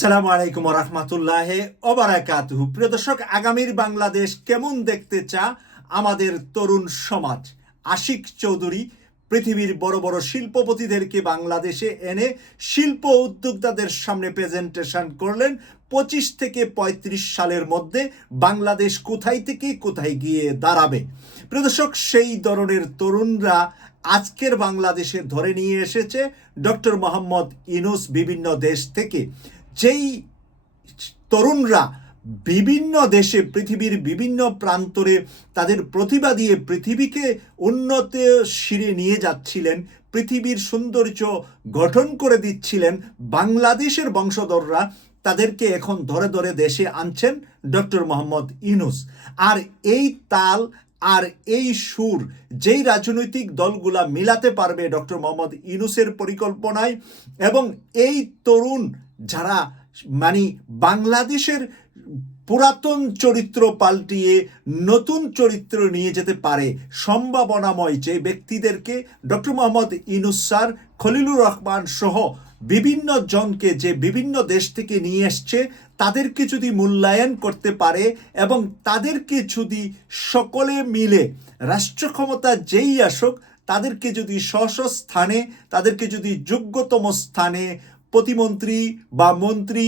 আসসালামু আলাইকুম রহমতুল্লাহ ওবারাকাতুহু প্রিয় দর্শক, আগামীর বাংলাদেশ কেমন দেখতে চা? আমাদের তরুণ সমাজ, আশিক চৌধুরী, পৃথিবীর বড় বড় শিল্পপতিদেরকে বাংলাদেশে এনে শিল্প উদ্যোক্তাদের সামনে প্রেজেন্টেশন করলেন। পঁচিশ থেকে ৩৫ সালের মধ্যে বাংলাদেশ কোথায় থেকে কোথায় গিয়ে দাঁড়াবে? প্রদর্শক সেই ধরনের তরুণরা আজকের বাংলাদেশে ধরে নিয়ে এসেছে। ডক্টর মোহাম্মদ ইনুস বিভিন্ন দেশ থেকে। যেই তরুণরা বিভিন্ন দেশে, পৃথিবীর বিভিন্ন প্রান্তরে তাদের প্রতিভা দিয়ে পৃথিবীকে উন্নত শিরে নিয়ে যাচ্ছিলেন, পৃথিবীর সৌন্দর্য গঠন করে দিচ্ছিলেন, বাংলাদেশের বংশধররা তাদেরকে এখন ধরে ধরে দেশে আনছেন ডক্টর মোহাম্মদ ইনুস আর এই তাল আর এই সুর যেই রাজনৈতিক দলগুলা মিলাতে পারবে ডক্টর মোহাম্মদ ইনুসের পরিকল্পনায় এবং এই তরুণ যারা মানে বাংলাদেশের পুরাতন চরিত্র পাল্টিয়ে নতুন চরিত্র নিয়ে যেতে পারে সম্ভাবনাময় যে ব্যক্তিদেরকে ডক্টর মোহাম্মদ ইনুস স্যার, খলিলুর রহমান সহ বিভিন্ন জনকে যে বিভিন্ন দেশ থেকে নিয়ে এসছে, তাদেরকে যদি মূল্যায়ন করতে পারে এবং তাদেরকে যদি সকলে মিলে রাষ্ট্র ক্ষমতা যেই আসুক, তাদেরকে যদি স্ব স্থানে, তাদেরকে যদি যোগ্যতম স্থানে প্রতিমন্ত্রী বা মন্ত্রী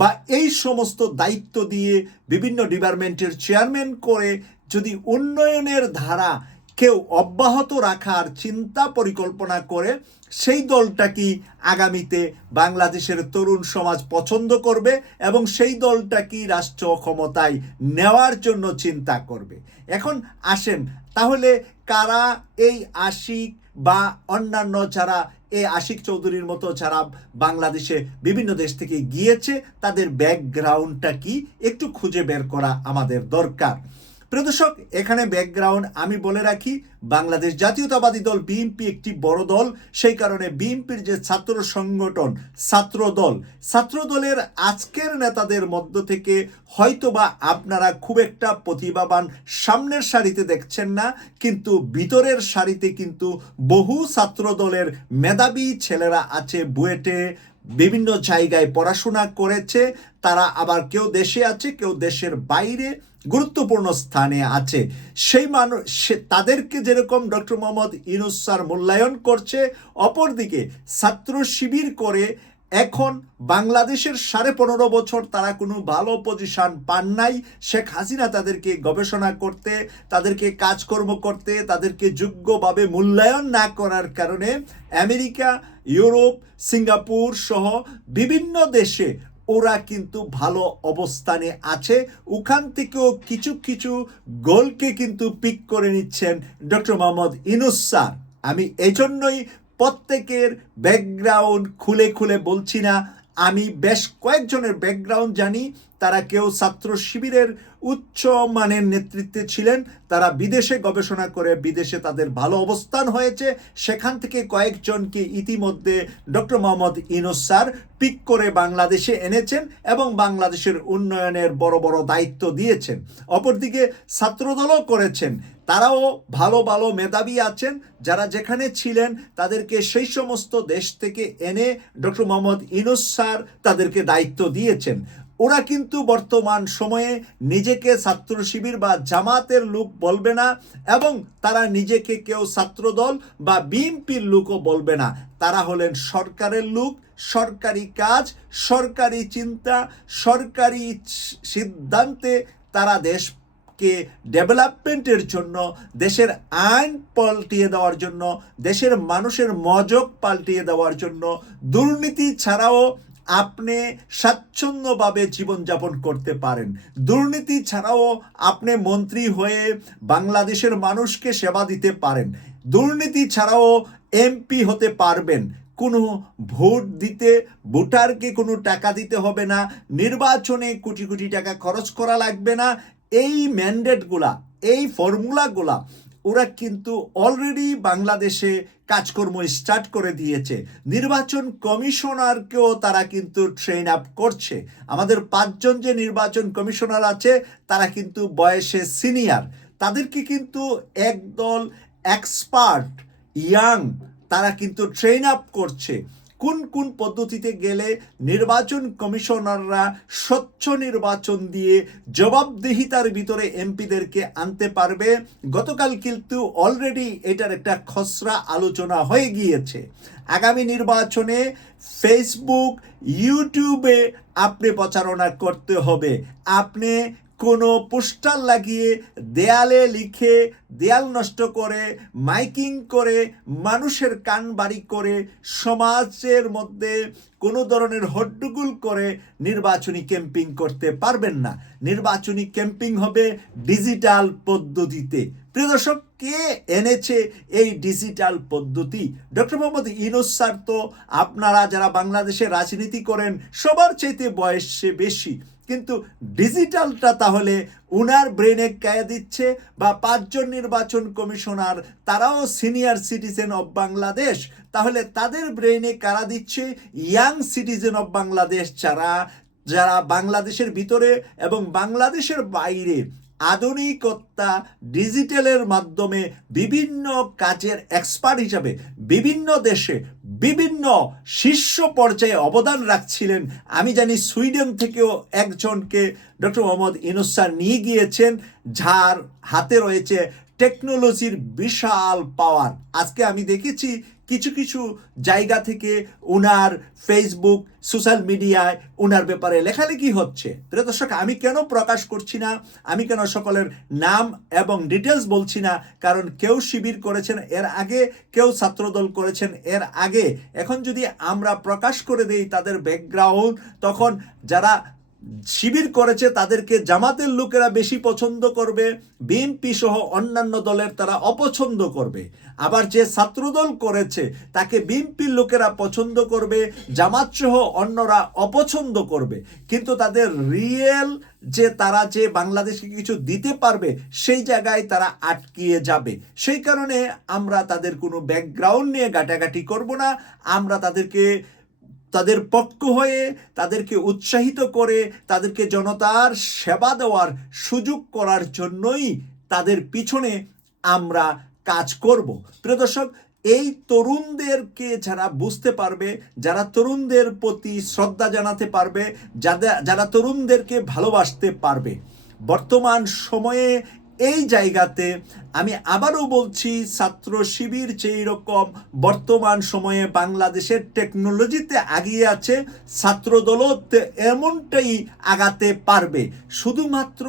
বা এই সমস্ত দায়িত্ব দিয়ে বিভিন্ন ডিপার্টমেন্টের চেয়ারম্যান করে যদি উন্নয়নের ধারা কেউ অব্যাহত রাখার চিন্তা পরিকল্পনা করে, সেই দলটা কি আগামীতে বাংলাদেশের তরুণ সমাজ পছন্দ করবে এবং সেই দলটা কি রাষ্ট্র ক্ষমতায় নেওয়ার জন্য চিন্তা করবে? এখন আসেন, তাহলে কারা এই আশিক বা অন্যান্য যারা এই আশিক চৌধুরীর মতো যারা বাংলাদেশে বিভিন্ন দেশ থেকে গিয়েছে, তাদের ব্যাকগ্রাউন্ডটা কি? একটু খুঁজে বের করা আমাদের দরকার। প্রিয় দর্শক, এখানে ব্যাকগ্রাউন্ড আমি বলে রাখি, বাংলাদেশ জাতীয়তাবাদী দল বিএনপি একটি বড় দল। সেই কারণে বিএনপির যে ছাত্র সংগঠন, ছাত্র দল, ছাত্র দলের আজকের নেতাদের মধ্য থেকে হয়তোবা আপনারা খুব একটা প্রতিভাবান সামনের সারিতে দেখছেন না, কিন্তু ভিতরের সারিতে কিন্তু বহু ছাত্র দলের মেধাবী ছেলেরা আছে, বুয়েটে বিভিন্ন জায়গায় পড়াশোনা করেছে, তারা আবার কেউ দেশে আছে, কেউ দেশের বাইরে। গুরুত্বপূর্ণ স্থানে আছে। সেই মানুষ সে- তাদেরকে যেরকম ডক্টর মোহাম্মদ ইনুস স্যার মূল্যায়ন করছে, অপরদিকে ছাত্র শিবির করে এখন বাংলাদেশের সাড়ে পনেরো বছর তারা কোনো ভালো পজিশন পান নাই। শেখ হাসিনা তাদেরকে গবেষণা করতে, তাদেরকে কাজকর্ম করতে, তাদেরকে যোগ্যভাবে মূল্যায়ন না করার কারণে আমেরিকা, ইউরোপ, সিঙ্গাপুর সহ বিভিন্ন দেশে ওরা কিন্তু ভালো অবস্থানে আছে। ওখান থেকেও কিছু কিছু গোলকে কিন্তু পিক করে নিচ্ছেন ডক্টর মোহাম্মদ ইনুস স্যার। আমি এজন্যই প্রত্যেকের ব্যাকগ্রাউন্ড খুলে খুলে বলছি না। আমি বেশ কয়েকজনের ব্যাকগ্রাউন্ড জানি। তারা কেউ ছাত্র শিবিরের উচ্চ মানের নেতৃত্বে ছিলেন, তারা বিদেশে গবেষণা করে বিদেশে তাদের ভালো অবস্থান হয়েছে। সেখান থেকে কয়েকজনকে ইতিমধ্যে doctor Mohammad Yunus sir pick করে বাংলাদেশে এনেছেন এবং বাংলাদেশের উন্নয়নের বড় বড় দায়িত্ব দিয়েছেন। অপরদিকে ছাত্রদলও করেছেন। তারাও ভালো ভালো মেধাবী আছেন। যারা যেখানে ছিলেন, তাদেরকে সেই সমস্ত দেশ থেকে এনে ডক্টর মোহাম্মদ ইনুস স্যার তাদেরকে দায়িত্ব দিয়েছেন। ওরা কিন্তু বর্তমান সময়ে নিজেকে ছাত্র শিবির বা জামাতের লোক বলবে না এবং তারা নিজেকে কেউ ছাত্রদল বা বিএনপির লোকও বলবে না। তারা হলেন সরকারের লোক, সরকারি কাজ, সরকারি চিন্তা, সরকারি সিদ্ধান্তে তারা দেশ কে ডেভেলপমেন্টের জন্য, দেশের আইন পাল্টিয়ে দেওয়ার জন্য, দেশের মানুষের মজক পাল্টিয়ে দেওয়ার জন্য, দুর্নীতি ছাড়াও আপনি স্বাচ্ছন্দ্যভাবে জীবনযাপন করতে পারেন। দুর্নীতি ছাড়াও আপনি মন্ত্রী হয়ে বাংলাদেশের মানুষকে সেবা দিতে পারেন। দুর্নীতি ছাড়াও এমপি হতে পারবেন। কোনো ভোট দিতে, ভোটারকে কোনো টাকা দিতে হবে না। নির্বাচনে কোটি কোটি টাকা খরচ করা লাগবে না। এই ম্যান্ডেটগুলা এই ফর্মুলাগুলা ওরা কিন্তু অলরেডি বাংলাদেশে কাজকর্ম স্টার্ট করে দিয়েছে। নির্বাচন কমিশনারকেও তারা কিন্তু ট্রেন আপ করছে। আমাদের পাঁচজন যে নির্বাচন কমিশনার আছে, তারা কিন্তু বয়সে সিনিয়র তাদেরকে কিন্তু একদল এক্সপার্ট ইয়াং তারা কিন্তু ট্রেন আপ করছে। কোন কোন পদ্ধতিতে গেলে নির্বাচন কমিশনাররা স্বচ্ছ নির্বাচন দিয়ে জবাবদিহিতার ভিতরে এমপিদেরকে আনতে পারবে? গতকাল কিন্তু অলরেডি এটার একটা খসড়া আলোচনা হয়ে গিয়েছে। আগামী নির্বাচনে ফেসবুক ইউটিউবে আপনি প্রচারণা করতে হবে। আপনি কোনো পোস্টার লাগিয়ে দেয়ালে লিখে দেয়াল নষ্ট করে, মাইকিং করে, মানুষের কান বাড়ি করে, সমাজের মধ্যে কোনো ধরনের হট্টগোল করে নির্বাচনী ক্যাম্পিং করতে পারবেন না। নির্বাচনী ক্যাম্পিং হবে ডিজিটাল পদ্ধতিতে। প্রিয় দর্শক, কে এনেছে এই ডিজিটাল পদ্ধতি? ডক্টর মোহাম্মদ ইনোস স্যার তো আপনারা যারা বাংলাদেশে রাজনীতি করেন, সবার চাইতে বয়সে বেশি। কিন্তু ডিজিটালটা তাহলে উনার ব্রেনে কে দিচ্ছে বা পাঁচজন নির্বাচন কমিশনার, তারাও সিনিয়র সিটিজেন অব বাংলাদেশ, তাহলে তাদের ব্রেনে কারা দিচ্ছে? ইয়াং সিটিজেন অব বাংলাদেশ যারা যারা বাংলাদেশের ভিতরে এবং বাংলাদেশের বাইরে আধুনিকতা ডিজিটালের মাধ্যমে বিভিন্ন কাজের এক্সপার্ট হিসাবে বিভিন্ন দেশে বিভিন্ন শীর্ষ পর্যায়ে অবদান রাখছিলেন। আমি জানি সুইডেন থেকেও একজনকে ডক্টর মোহাম্মদ ইনুসার নিয়ে গিয়েছেন, যার হাতে রয়েছে টেকনোলজির বিশাল পাওয়ার আজকে আমি দেখেছি কিছু কিছু জায়গা থেকে উনার ফেসবুক সোশ্যাল মিডিয়ায় উনার ব্যাপারে লেখালেখি হচ্ছে। প্রিয় দর্শক, আমি কেন প্রকাশ করছি না? আমি কেন সকলের নাম এবং ডিটেলস বলছি না? কারণ কেউ শিবির করেছেন, এর আগে কেউ ছাত্রদল করেছেন, এর আগে। এখন যদি আমরা প্রকাশ করে দেই তাদের ব্যাকগ্রাউন্ড তখন যারা শিবির করেছে, তাদেরকে জামাতের লোকেরা বেশি পছন্দ করবে, বিএনপি সহ অন্যান্য দলের তারা অপছন্দ করবে। আবার যে ছাত্রদল করেছে, তাকে বিএনপির লোকেরা পছন্দ করবে, জামাত সহ অন্যরা অপছন্দ করবে। কিন্তু তাদের রিয়েল যে তারা যে বাংলাদেশকে কিছু দিতে পারবে, সেই জায়গায় তারা আটকিয়ে যাবে। সেই কারণে আমরা তাদের কোনো ব্যাকগ্রাউন্ড নিয়ে গাটাগাটি করব না। আমরা তাদেরকে তাদের পক্ষ হয়ে, তাদেরকে উৎসাহিত করে, তাদেরকে জনতার সেবা দেওয়ার সুযোগ করার জন্যই তাদের পিছনে আমরা কাজ করব। প্রিয় দর্শক, এই তরুণদেরকে যারা বুঝতে পারবে, যারা তরুণদের প্রতি শ্রদ্ধা জানাতে পারবে যারা তরুণদেরকে ভালোবাসতে পারবে, বর্তমান সময়ে এই জায়গাতে আমি আবারও বলছি, ছাত্র শিবির যেই রকম বর্তমান সময়ে বাংলাদেশের টেকনোলজিতে আগিয়ে আছে ছাত্রদলও এমনটাই আগাতে পারবে। শুধুমাত্র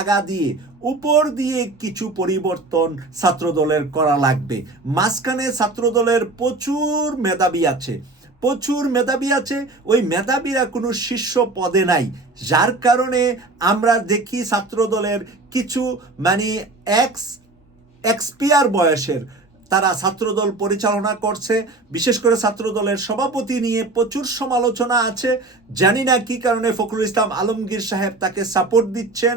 আগা দিয়ে, উপর দিয়ে কিছু পরিবর্তন ছাত্রদলের করা লাগবে। মাঝখানে ছাত্রদলের প্রচুর মেধাবী আছে। প্রচুর মেধাবী আছে। ওই মেধাবীরা কোনো শীর্ষ পদে নাই। যার কারণে আমরা দেখি ছাত্রদলের কিছু মানে এক্স এক্সপিয়ার বয়সের তারা ছাত্রদল পরিচালনা করছে। বিশেষ করে ছাত্রদলের সভাপতি নিয়ে প্রচুর সমালোচনা আছে। জানি না কি কারণে ফখরুল ইসলাম আলমগীর সাহেব তাকে সাপোর্ট দিচ্ছেন।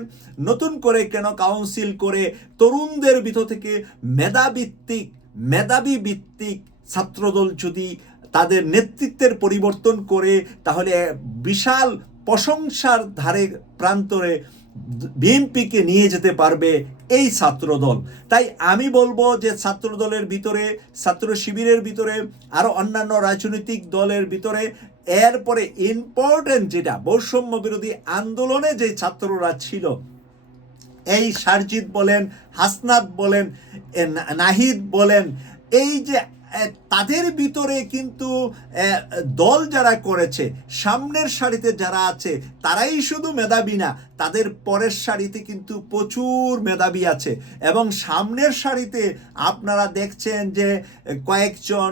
নতুন করে কেন কাউন্সিল করে তরুণদের ভিতর থেকে মেধাভিত্তিক মেধাবী ভিত্তিক ছাত্রদল যদি তাদের নেতৃত্বের পরিবর্তন করে তাহলে বিশাল প্রশংসার ধারে প্রান্তরে বিএনপিকে নিয়ে যেতে পারবে এই ছাত্রদল। তাই আমি বলব যে ছাত্রদলের ভিতরে, ছাত্র শিবিরের ভিতরে, আরও অন্যান্য রাজনৈতিক দলের ভিতরে, এরপরে ইম্পর্টেন্ট যেটা, বৈষম্য বিরোধী আন্দোলনে যে ছাত্ররা ছিল, এই সারজিৎ বলেন, হাসনাত বলেন নাহিদ বলেন, এই যে তাদের ভিতরে কিন্তু দল যারা করেছে, সামনের সারিতে যারা আছে, তারাই শুধু মেধাবী না, তাদের পরের সারিতে কিন্তু প্রচুর মেধাবী আছে। এবং সামনের সারিতে আপনারা দেখছেন যে, কয়েকজন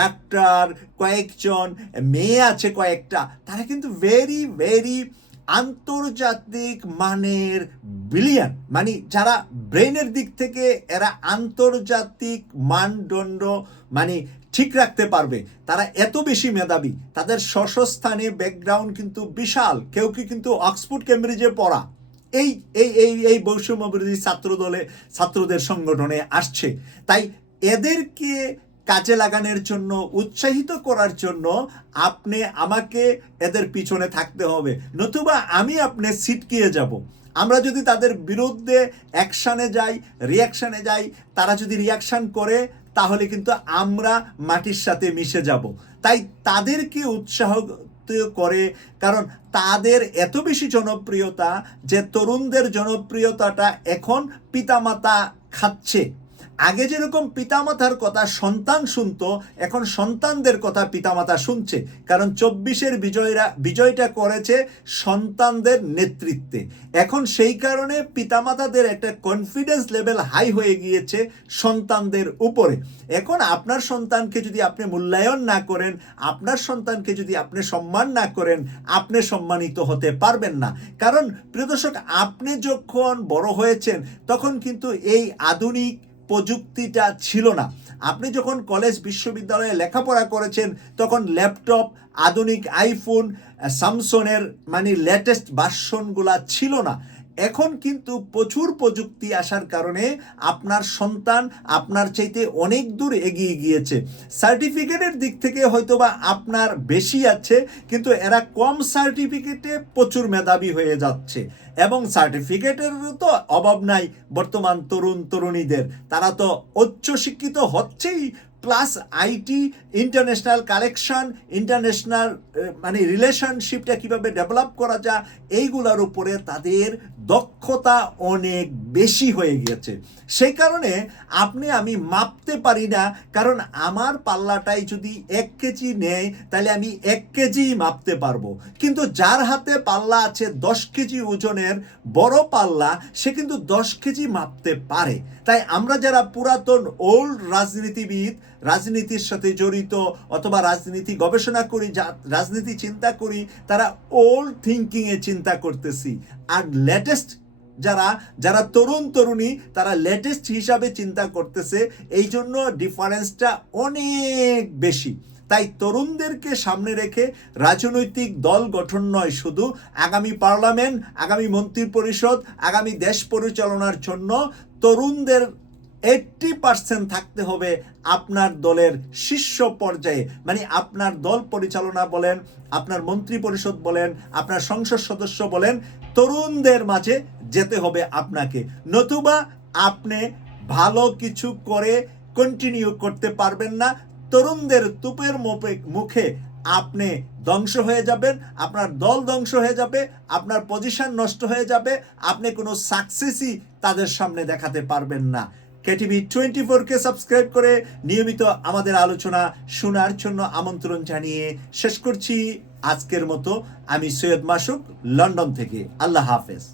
ডাক্তার, কয়েকজন মেয়ে আছে কয়েকটা, তারা কিন্তু ভেরি ভেরি আন্তর্জাতিক মানের বিলিয়ন। মানে যারা ব্রেনের দিক থেকে এরা আন্তর্জাতিক মানদণ্ড মানে ঠিক রাখতে পারবে। তারা এত বেশি মেধাবী, তাদের স্বস্থানে ব্যাকগ্রাউন্ড কিন্তু বিশাল, কেউ কি কিন্তু অক্সফোর্ড, কেমব্রিজে পড়া? এই এই এই এই বৈষম্য বিরোধী ছাত্র দলে ছাত্রদের সংগঠনে আসছে। তাই এদেরকে কাজে লাগানোর জন্য, উৎসাহিত করার জন্য আপনি আমাকে এদের পিছনে থাকতে হবে। নতুবা আমি আপনি সিটকিয়ে যাব। আমরা যদি তাদের বিরুদ্ধে অ্যাকশানে যাই রিয়াকশানে যাই, তারা যদি রিয়াকশান করে, তাহলে কিন্তু আমরা মাটির সাথে মিশে যাব। তাই তাদেরকে উৎসাহ করে, কারণ তাদের এত বেশি জনপ্রিয়তা যে তরুণদের জনপ্রিয়তাটা এখন পিতামাতা খাচ্ছে। আগে যেরকম পিতামাতার কথা সন্তান শুনত, এখন সন্তানদের কথা পিতামাতা শুনছে। কারণ চব্বিশের বিজয়রা, বিজয়টা করেছে সন্তানদের নেতৃত্বে। এখন সেই কারণে পিতামাতাদের একটা কনফিডেন্স লেভেল হাই হয়ে গিয়েছে সন্তানদের উপরে। এখন আপনার সন্তানকে যদি আপনি মূল্যায়ন না করেন, আপনার সন্তানকে যদি আপনি সম্মান না করেন, আপনি সম্মানিত হতে পারবেন না। কারণ প্রিয় দর্শক, আপনি যখন বড় হয়েছেন, তখন কিন্তু এই আধুনিক প্রযুক্তিটা ছিল না। আপনি যখন কলেজ, বিশ্ববিদ্যালয়ে লেখাপড়া করেছেন, তখন ল্যাপটপ, আধুনিক আইফোন স্যামসনের মানে লেটেস্ট ভার্সনগুলা ছিল না। এখন কিন্তু প্রচুর প্রযুক্তি আসার কারণে আপনার সন্তান আপনার চাইতে অনেক দূর এগিয়ে গিয়েছে। সার্টিফিকেটের দিক থেকে হয়তোবা আপনার বেশি আছে, কিন্তু এরা কম সার্টিফিকেটে প্রচুর মেধাবী হয়ে যাচ্ছে। এবং সার্টিফিকেটের তো অভাব নাই বর্তমান তরুণ তরুণীদের। তারা তো উচ্চ শিক্ষিত হচ্ছেই। Plus IT, international collection, international মানে রিলেশনশিপটা কীভাবে ডেভেলপ করা যায়, এইগুলোর উপরে তাদের দক্ষতা অনেক বেশি হয়ে গিয়েছে। সেই কারণে আপনি আমি মাপতে পারি না, কারণ আমার পাল্লাটাই যদি এক কেজি নেয়, তাহলে আমি এক কেজি মাপতে পারব। কিন্তু যার হাতে পাল্লা আছে দশ কেজি ওজনের বড় পাল্লা, সে কিন্তু দশ কেজি মাপতে পারে। তাই আমরা যারা পুরাতন ওল্ড রাজনীতিবিদ রাজনীতির সাথে জড়িত অথবা রাজনীতি গবেষণা করি, যা রাজনীতি চিন্তা করি, তারা ওল্ড থিঙ্কিংয়ে চিন্তা করতেছি। আর লেটেস্ট যারা যারা তরুণ তরুণী, তারা লেটেস্ট হিসাবে চিন্তা করতেছে, এই জন্য ডিফারেন্সটা অনেক বেশি। তাই তরুণদেরকে সামনে রেখে রাজনৈতিক দল গঠন নয় শুধু, আগামী পার্লামেন্ট, আগামী মন্ত্রী পরিষদ আগামী দেশ পরিচালনার জন্য তরুণদের এইট্টি পার্সেন্ট থাকতে হবে আপনার দলের শীর্ষ পর্যায়ে। মানে আপনার দল পরিচালনা বলেন, আপনার মন্ত্রী পরিষদ বলেন, আপনার সংসদ সদস্য বলেন, তরুণদের মাঝে যেতে হবে আপনাকে। নতুবা আপনি ভালো কিছু করে কন্টিনিউ করতে পারবেন না। তরুণদের তুপের মুখে আপনি ধ্বংস হয়ে যাবেন, আপনার দল ধ্বংস হয়ে যাবে, আপনার পজিশন নষ্ট হয়ে যাবে, আপনি কোনো সাকসেসই তাদের সামনে দেখাতে পারবেন না। কেটিভি টোয়েন্টি ফোরকে সাবস্ক্রাইব করে নিয়মিত আমাদের আলোচনা শোনার জন্য আমন্ত্রণ জানিয়ে শেষ করছি। আজকের মতো আমি সৈয়দ মাসুক, লন্ডন থেকে। আল্লাহ হাফেজ।